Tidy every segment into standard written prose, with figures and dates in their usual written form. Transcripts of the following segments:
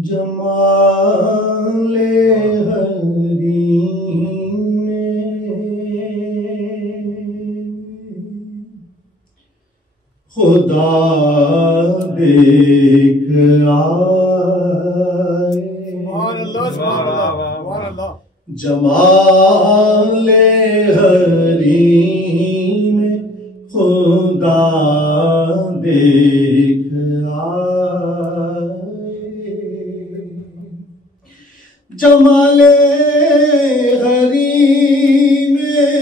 जमाले हरी में खुदा देख आए। जमाले हरी में खुदा देख जमाले हरी में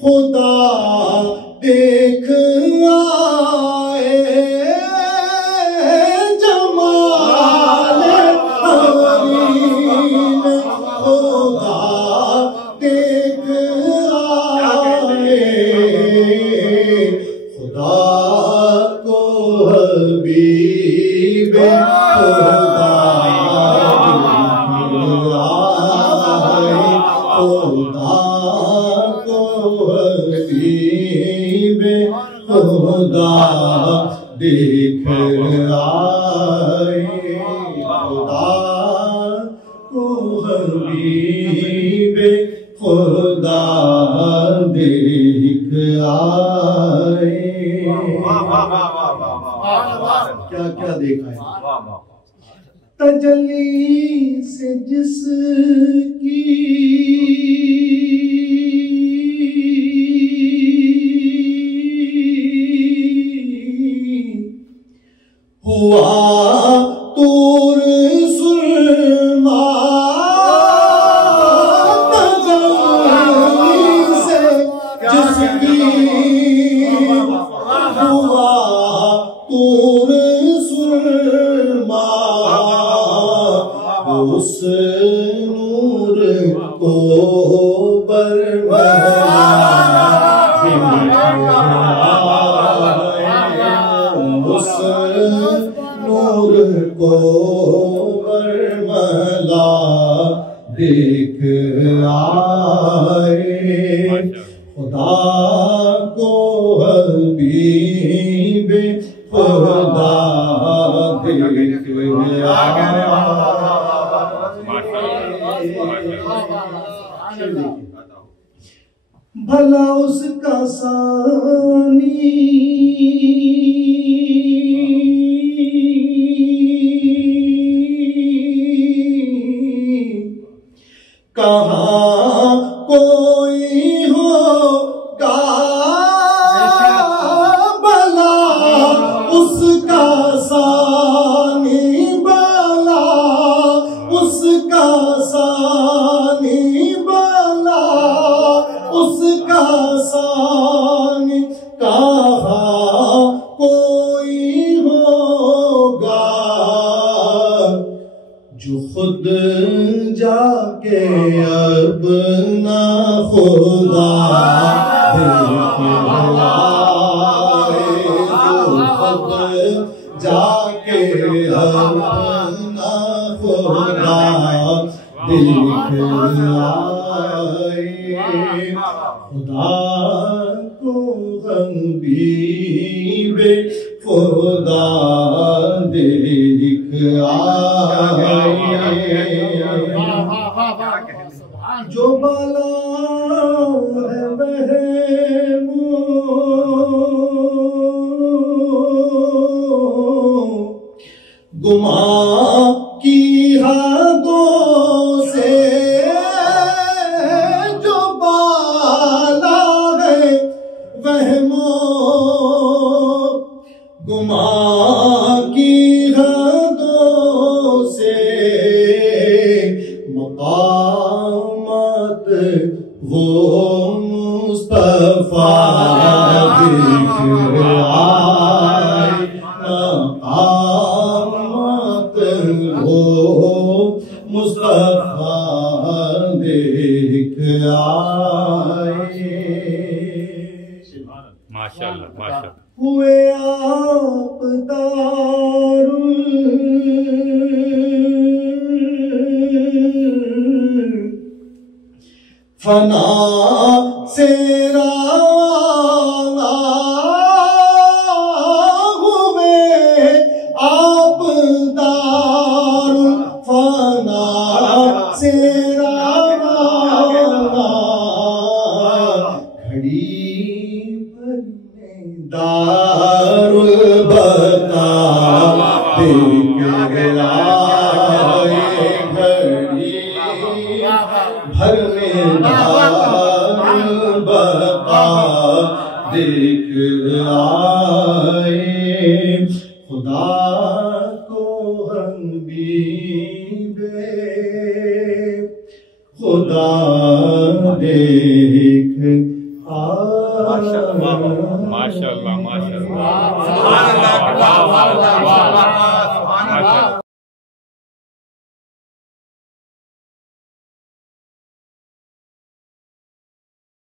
खुदा देख आए। जमाले हरी में खुदा देख आए। खुदा को हबीब खुदा को हबीब खुदा देख आए। खुदा को हबीब खुदा देख आए। क्या क्या देखा है? तजल्ली से जिसकी हुआ तूर सुरमा। तजल्ली से जिसकी हुआ तूर सुरमा। उस नूर को उस नूर को बरमला देख आए। खुदा को हबीब खुदा देख आए। भला उसका सानी कहाँ कोई होगा। भला उसका सानी भला उसका सानी भला उसका सानी कहाँ कोई होगा। जो खुद जाके अपना खुदा देख आए। जो खुद जाके अपना खुदा देख आए। खुदा को हबीब खुदा देख आए। जो बाला है वह गुमा की हदों से। जो बाला है वह गुमा की हदों से। मकामत वो मुस्तफा देख आए। मकामत वो मुस्तफा देख आए। माशाअल्लाह माशाअल्लाह। हुए आप दारुल फना से रवाना हुए। भर में दार बता देख आए। खुदा को हम भी खुदा देख माशाअल्लाह माशाअल्लाह माशाअल्लाह।